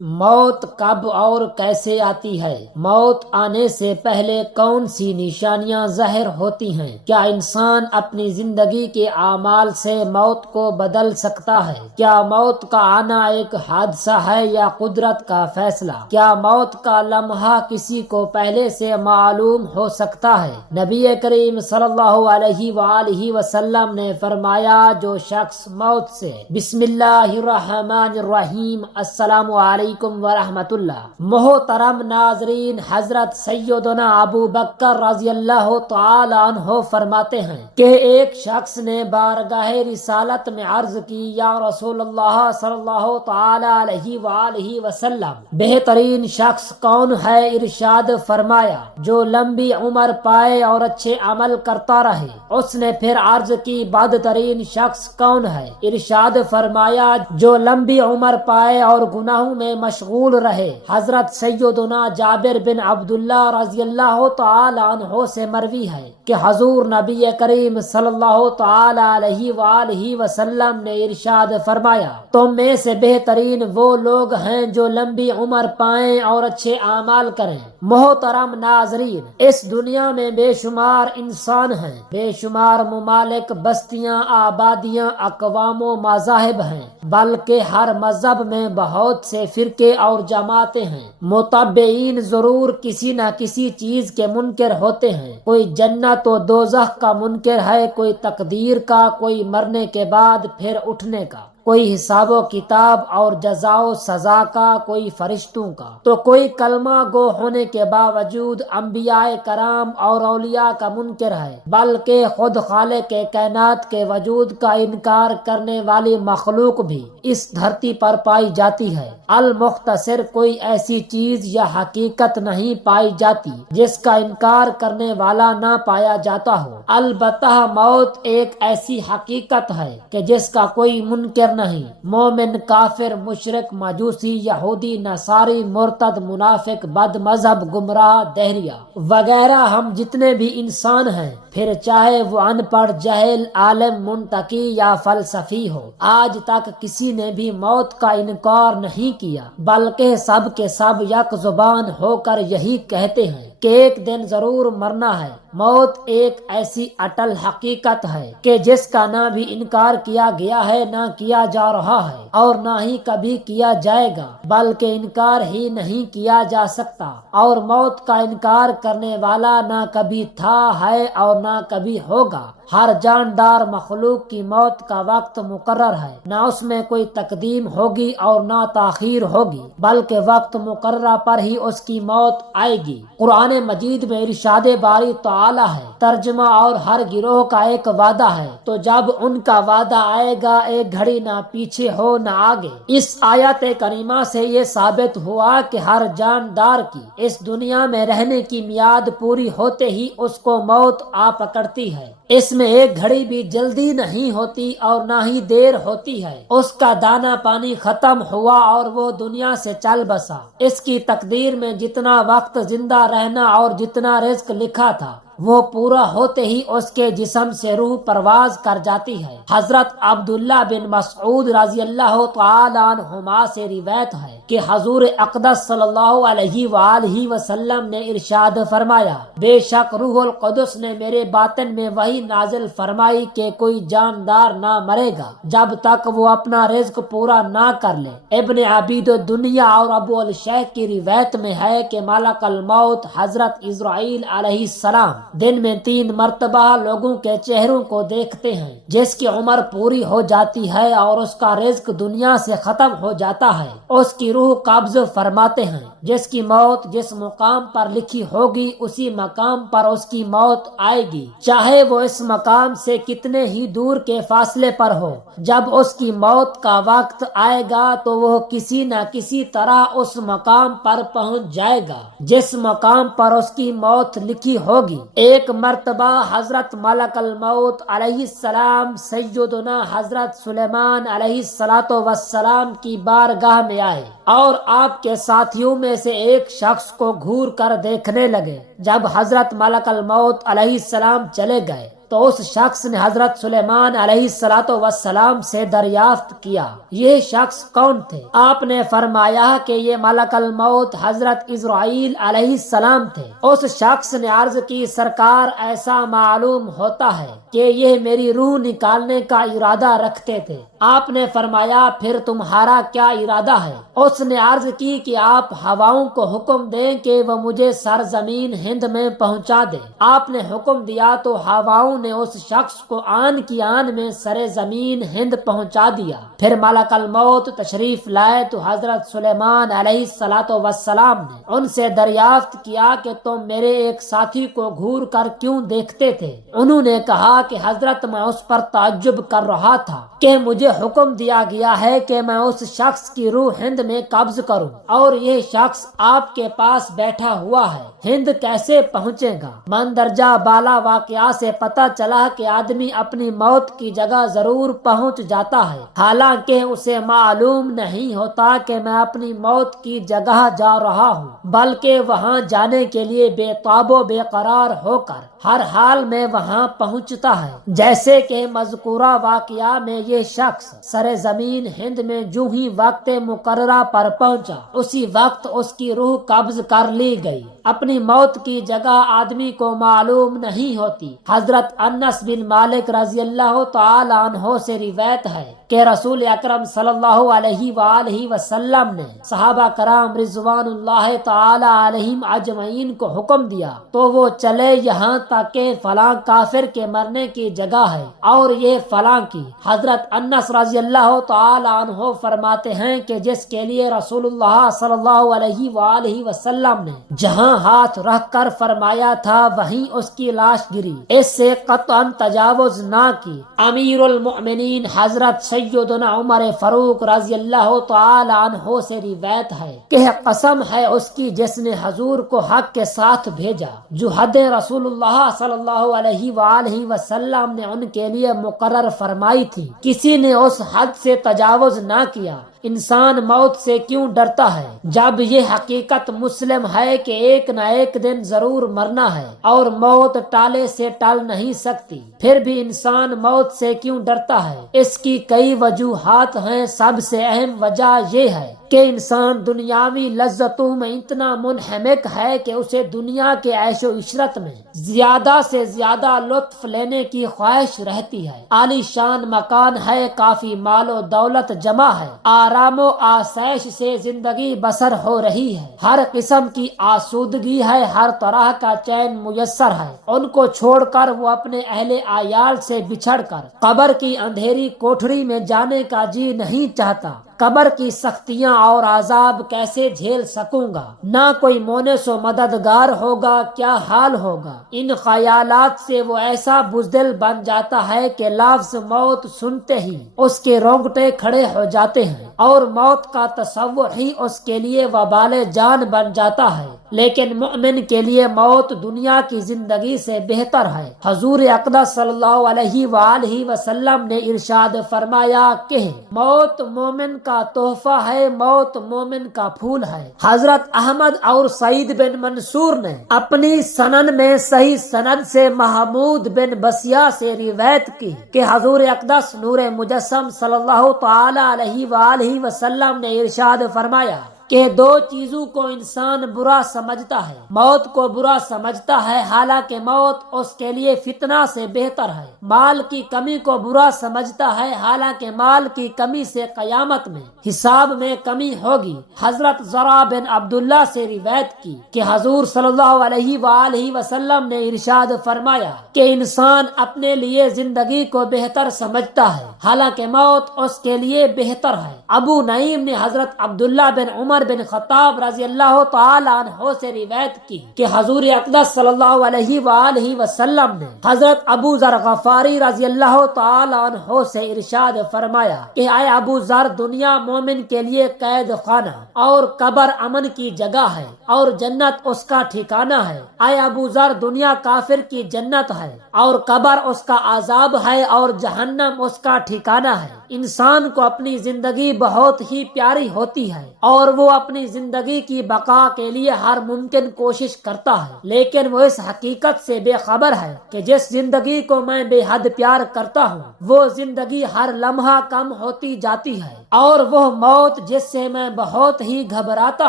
موت کب اور کیسے آتی ہے؟ موت آنے سے پہلے کون سی نشانیاں ظاہر ہوتی ہیں؟ کیا انسان اپنی زندگی کے اعمال سے موت کو بدل سکتا ہے؟ کیا موت کا آنا ایک حادثہ ہے یا قدرت کا فیصلہ؟ کیا موت کا لمحہ کسی کو پہلے سے معلوم ہو سکتا ہے؟ نبی کریم صلی اللہ علیہ وآلہ وسلم نے فرمایا، جو شخص موت سے بسم اللہ الرحمن الرحیم السلام علیکم ورحمۃ اللہ۔ محترم ناظرین، حضرت سیدنا ابو بکر رضی اللہ تعالی عنہ فرماتے ہیں کہ ایک شخص نے بارگاہ رسالت میں عرض کی، یا رسول اللہ صلی اللہ تعالی علیہ وآلہ وسلم، بہترین شخص کون ہے؟ ارشاد فرمایا، جو لمبی عمر پائے اور اچھے عمل کرتا رہے۔ اس نے پھر عرض کی، بدترین شخص کون ہے؟ ارشاد فرمایا، جو لمبی عمر پائے اور گناہوں میں مشغول رہے۔ حضرت سیدنا جابر بن عبداللہ رضی اللہ تعالی عنہ سے مروی ہے کہ حضور نبی کریم صلی اللہ تعالی علیہ وآلہ وسلم نے ارشاد فرمایا، تم میں سے بہترین وہ لوگ ہیں جو لمبی عمر پائیں اور اچھے اعمال کریں۔ محترم ناظرین، اس دنیا میں بے شمار انسان ہیں، بے شمار ممالک، بستیاں، آبادیاں، اقوام و مذاہب ہیں، بلکہ ہر مذہب میں بہت سے فرقے اور جماعتیں ہیں۔ متبعین ضرور کسی نہ کسی چیز کے منکر ہوتے ہیں، کوئی جنت و دوزخ کا منکر ہے، کوئی تقدیر کا، کوئی مرنے کے بعد پھر اٹھنے کا، کوئی حساب و کتاب اور جزا و سزا کا، کوئی فرشتوں کا، تو کوئی کلمہ گو ہونے کے باوجود انبیاء کرام اور اولیاء کا منکر ہے، بلکہ خود خالق کائنات کے وجود کا انکار کرنے والی مخلوق بھی اس دھرتی پر پائی جاتی ہے۔ المختصر، کوئی ایسی چیز یا حقیقت نہیں پائی جاتی جس کا انکار کرنے والا نہ پایا جاتا ہو۔ البتہ موت ایک ایسی حقیقت ہے کہ جس کا کوئی منکر نہیں۔ مومن، کافر، مشرک، مجوسی، یہودی، نصاری، مرتد، منافق، بد مذہب، گمراہ، دہریہ وغیرہ، ہم جتنے بھی انسان ہیں، پھر چاہے وہ ان پڑھ، جاہل، عالم، منتقی یا فلسفی ہو، آج تک کسی نے بھی موت کا انکار نہیں کیا، بلکہ سب کے سب یک زبان ہو کر یہی کہتے ہیں کہ ایک دن ضرور مرنا ہے۔ موت ایک ایسی اٹل حقیقت ہے کہ جس کا نہ بھی انکار کیا گیا ہے، نہ کیا جا رہا ہے، اور نہ ہی کبھی کیا جائے گا، بلکہ انکار ہی نہیں کیا جا سکتا، اور موت کا انکار کرنے والا نہ کبھی تھا، ہے اور نہ کبھی ہوگا۔ ہر جاندار مخلوق کی موت کا وقت مقرر ہے، نہ اس میں کوئی تقدیم ہوگی اور نہ تاخیر ہوگی، بلکہ وقت مقررہ پر ہی اس کی موت آئے گی۔ قرآن مجید میں ارشاد باری تعالی ہے، ترجمہ، اور ہر گروہ کا ایک وعدہ ہے، تو جب ان کا وعدہ آئے گا، ایک گھڑی نہ پیچھے ہو نہ آگے۔ اس آیت کریمہ سے یہ ثابت ہوا کہ ہر جاندار کی اس دنیا میں رہنے کی میعاد پوری ہوتے ہی اس کو موت آ پکڑتی ہے۔ اس میں ایک گھڑی بھی جلدی نہیں ہوتی اور نہ ہی دیر ہوتی ہے۔ اس کا دانا پانی ختم ہوا اور وہ دنیا سے چل بسا۔ اس کی تقدیر میں جتنا وقت زندہ رہنا اور جتنا رزق لکھا تھا، وہ پورا ہوتے ہی اس کے جسم سے روح پرواز کر جاتی ہے۔ حضرت عبداللہ بن مسعود رضی اللہ تعالی عنہما سے روایت ہے کہ حضور اقدس صلی اللہ علیہ وآلہ وسلم نے ارشاد فرمایا، بے شک روح القدس نے میرے باطن میں وحی نازل فرمائی کہ کوئی جاندار نہ مرے گا جب تک وہ اپنا رزق پورا نہ کر لے۔ ابن عبید الدنیا اور ابو الشیخ کی روایت میں ہے کہ ملک الموت حضرت اسرائیل علیہ السلام دن میں 3 مرتبہ لوگوں کے چہروں کو دیکھتے ہیں۔ جس کی عمر پوری ہو جاتی ہے اور اس کا رزق دنیا سے ختم ہو جاتا ہے، اس کی روح قبض فرماتے ہیں۔ جس کی موت جس مقام پر لکھی ہوگی، اسی مقام پر اس کی موت آئے گی، چاہے وہ اس مقام سے کتنے ہی دور کے فاصلے پر ہو۔ جب اس کی موت کا وقت آئے گا تو وہ کسی نہ کسی طرح اس مقام پر پہنچ جائے گا جس مقام پر اس کی موت لکھی ہوگی۔ ایک مرتبہ حضرت ملک الموت علیہ السلام سیدنا حضرت سلیمان علیہ السلام کی بارگاہ میں آئے اور آپ کے ساتھیوں میں سے ایک شخص کو گھور کر دیکھنے لگے۔ جب حضرت ملک الموت علیہ السلام چلے گئے تو اس شخص نے حضرت سلیمان علیہ السلام سے دریافت کیا یہ شخص کون تھے؟ آپ نے فرمایا کہ یہ ملک الموت حضرت اسرائیل علیہ السلام تھے۔ اس شخص نے عرض کی سرکار ایسا معلوم ہوتا ہے کہ یہ میری روح نکالنے کا ارادہ رکھتے تھے۔ آپ نے فرمایا پھر تمہارا کیا ارادہ ہے؟ اس نے عرض کی کہ آپ ہواؤں کو حکم دیں کہ وہ مجھے سرزمین ہند میں پہنچا دیں۔ آپ نے حکم دیا تو ہواؤں نے اس شخص کو آن کی آن میں سرزمین ہند پہنچا دیا۔ پھر ملک الموت تشریف لائے تو حضرت سلیمان علیہ السلام نے ان سے دریافت کیا کہ تم میرے ایک ساتھی کو گھور کر کیوں دیکھتے تھے؟ انہوں نے کہا کہ حضرت میں اس پر تعجب کر رہا تھا کہ مجھے حکم دیا گیا ہے کہ میں اس شخص کی روح ہند میں قبض کروں اور یہ شخص آپ کے پاس بیٹھا ہوا ہے، ہند کیسے پہنچے گا؟ مندرجہ بالا واقعہ سے پتہ چلا کہ آدمی اپنی موت کی جگہ ضرور پہنچ جاتا ہے، حالانکہ اسے معلوم نہیں ہوتا کہ میں اپنی موت کی جگہ جا رہا ہوں، بلکہ وہاں جانے کے لیے بے تاب و بے قرار ہو کر ہر حال میں وہاں پہنچتا ہے۔ جیسے کہ مذکورہ واقعہ میں یہ شخص سرزمین ہند میں جو ہی وقت مقررہ پر پہنچا اسی وقت اس کی روح قبض کر لی گئی۔ اپنی موت کی جگہ آدمی کو معلوم نہیں ہوتی۔ حضرت انس بن مالک رضی اللہ تعالی عنہ سے روایت ہے کہ رسول اکرم صلی اللہ علیہ وآلہ وسلم نے صحابہ کرام رضوان اللہ تعالی علیہم اجمعین کو حکم دیا تو وہ چلے یہاں تک کہ فلاں کافر کے مرنے کی جگہ ہے اور یہ فلاں کی۔ حضرت انس رضی اللہ تعالی عنہ فرماتے ہیں کہ جس کے لیے رسول اللہ صلی اللہ علیہ وآلہ وسلم نے جہاں ہاتھ رکھ کر فرمایا تھا وہیں اس کی لاش گری، اس سے قطعاً تجاوز نہ کی۔ امیر المؤمنین حضرت سیدنا عمر فاروق رضی اللہ تعالی عنہ سے روایت ہے کہ قسم ہے اس کی جس نے حضور کو حق کے ساتھ بھیجا، جو حد رسول اللہ صلی اللہ علیہ وآلہ وسلم نے ان کے لیے مقرر فرمائی تھی کسی نے اس حد سے تجاوز نہ کیا۔ انسان موت سے کیوں ڈرتا ہے جب یہ حقیقت مسلم ہے کہ ایک نہ ایک دن ضرور مرنا ہے اور موت ٹالے سے ٹال نہیں سکتی؟ پھر بھی انسان موت سے کیوں ڈرتا ہے؟ اس کی کئی وجوہات ہیں۔ سب سے اہم وجہ یہ ہے کہ انسان دنیاوی لذتوں میں اتنا منہمک ہے کہ اسے دنیا کے عیش و عشرت میں زیادہ سے زیادہ لطف لینے کی خواہش رہتی ہے۔ عالی شان مکان ہے، کافی مال و دولت جمع ہے، آرام و آسائش سے زندگی بسر ہو رہی ہے، ہر قسم کی آسودگی ہے، ہر طرح کا چین میسر ہے۔ ان کو چھوڑ کر وہ اپنے اہل عیال سے بچھڑ کر قبر کی اندھیری کوٹھری میں جانے کا جی نہیں چاہتا۔ قبر کی سختیاں اور عذاب کیسے جھیل سکوں گا؟ نہ کوئی مونس و مددگار ہوگا، کیا حال ہوگا؟ ان خیالات سے وہ ایسا بزدل بن جاتا ہے کہ لفظ موت سنتے ہی اس کے رونگٹے کھڑے ہو جاتے ہیں اور موت کا تصور ہی اس کے لیے وبال جان بن جاتا ہے۔ لیکن مومن کے لیے موت دنیا کی زندگی سے بہتر ہے۔ حضور اقدس صلی اللہ علیہ وآلہ وسلم نے ارشاد فرمایا کہ موت مومن کا تحفہ ہے، موت مومن کا پھول ہے۔ حضرت احمد اور سعید بن منصور نے اپنی سنن میں صحیح سند سے محمود بن بسیہ سے روایت کی کہ حضور اقدس نور مجسم صلی اللہ تعالی علیہ وآلہ وسلم نے ارشاد فرمایا کہ دو چیزوں کو انسان برا سمجھتا ہے، موت کو برا سمجھتا ہے حالانکہ موت اس کے لیے فتنہ سے بہتر ہے، مال کی کمی کو برا سمجھتا ہے حالانکہ مال کی کمی سے قیامت میں حساب میں کمی ہوگی۔ حضرت زرع بن عبداللہ سے روایت کی کہ حضور صلی اللہ علیہ وآلہ وسلم نے ارشاد فرمایا کہ انسان اپنے لیے زندگی کو بہتر سمجھتا ہے حالانکہ موت اس کے لیے بہتر ہے۔ ابو نعیم نے حضرت عبداللہ بن عمر بن خطاب رضی اللہ تعالی عنہ سے روایت کی کہ حضور اقدس صلی اللہ علیہ وآلہ وسلم نے حضرت ابو ذر غفاری رضی اللہ تعالی عنہ سے ارشاد فرمایا کہ اے ابو ذر، دنیا مومن کے لیے قید خانہ اور قبر امن کی جگہ ہے اور جنت اس کا ٹھکانہ ہے۔ اے ابو ذر، دنیا کافر کی جنت ہے اور قبر اس کا عذاب ہے اور جہنم اس کا ٹھکانہ ہے۔ انسان کو اپنی زندگی بہت ہی پیاری ہوتی ہے اور وہ وہ اپنی زندگی کی بقا کے لیے ہر ممکن کوشش کرتا ہے، لیکن وہ اس حقیقت سے بے خبر ہے کہ جس زندگی کو میں بے حد پیار کرتا ہوں وہ زندگی ہر لمحہ کم ہوتی جاتی ہے، اور وہ موت جس سے میں بہت ہی گھبراتا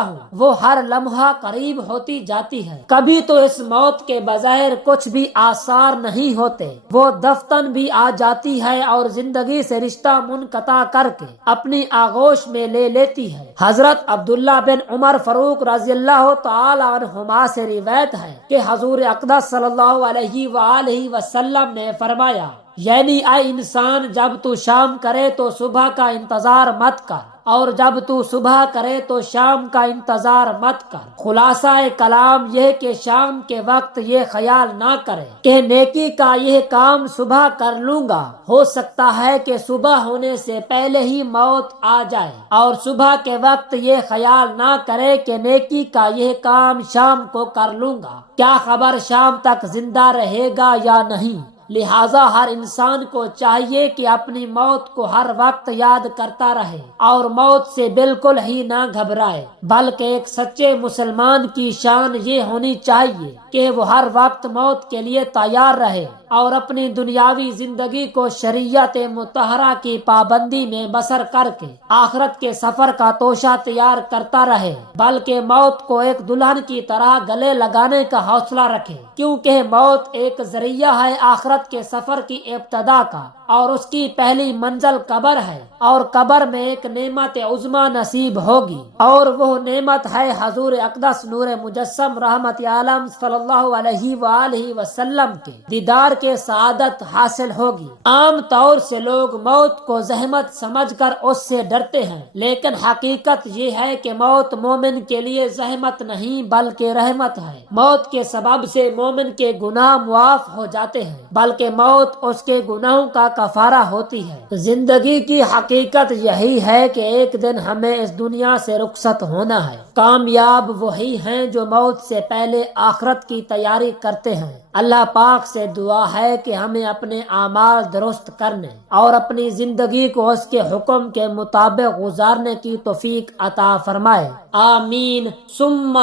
ہوں وہ ہر لمحہ قریب ہوتی جاتی ہے۔ کبھی تو اس موت کے بظاہر کچھ بھی آثار نہیں ہوتے، وہ دفتن بھی آ جاتی ہے اور زندگی سے رشتہ منقطع کر کے اپنی آغوش میں لے لیتی ہے۔ حضرت عبداللہ بن عمر فاروق رضی اللہ تعالی عنہما سے روایت ہے کہ حضور اقدس صلی اللہ علیہ وآلہ وسلم نے فرمایا، یعنی اے انسان، جب تو شام کرے تو صبح کا انتظار مت کر، اور جب تو صبح کرے تو شام کا انتظار مت کر۔ خلاصہ کلام یہ کہ شام کے وقت یہ خیال نہ کرے کہ نیکی کا یہ کام صبح کر لوں گا، ہو سکتا ہے کہ صبح ہونے سے پہلے ہی موت آ جائے، اور صبح کے وقت یہ خیال نہ کرے کہ نیکی کا یہ کام شام کو کر لوں گا، کیا خبر شام تک زندہ رہے گا یا نہیں۔ لہٰذا ہر انسان کو چاہیے کہ اپنی موت کو ہر وقت یاد کرتا رہے اور موت سے بالکل ہی نہ گھبرائے، بلکہ ایک سچے مسلمان کی شان یہ ہونی چاہیے کہ وہ ہر وقت موت کے لیے تیار رہے اور اپنی دنیاوی زندگی کو شریعت مطہرہ کی پابندی میں بسر کر کے آخرت کے سفر کا توشہ تیار کرتا رہے، بلکہ موت کو ایک دلہن کی طرح گلے لگانے کا حوصلہ رکھے، کیونکہ موت ایک ذریعہ ہے آخرت کے سفر کی ابتدا کا، اور اس کی پہلی منزل قبر ہے، اور قبر میں ایک نعمت عظمی نصیب ہوگی، اور وہ نعمت ہے حضور اقدس نور مجسم رحمت عالم صلی اللہ علیہ وآلہ وسلم کے دیدار کے سعادت حاصل ہوگی۔ عام طور سے لوگ موت کو زحمت سمجھ کر اس سے ڈرتے ہیں، لیکن حقیقت یہ ہے کہ موت مومن کے لیے زحمت نہیں بلکہ رحمت ہے۔ موت کے سبب سے مومن کے گناہ معاف ہو جاتے ہیں، بلکہ موت اس کے گناہوں کا کفارہ ہوتی ہے۔ زندگی کی حقیقت یہی ہے کہ ایک دن ہمیں اس دنیا سے رخصت ہونا ہے۔ کامیاب وہی ہیں جو موت سے پہلے آخرت کی تیاری کرتے ہیں۔ اللہ پاک سے دعا ہے کہ ہمیں اپنے اعمال درست کرنے اور اپنی زندگی کو اس کے حکم کے مطابق گزارنے کی توفیق عطا فرمائے، آمین ثم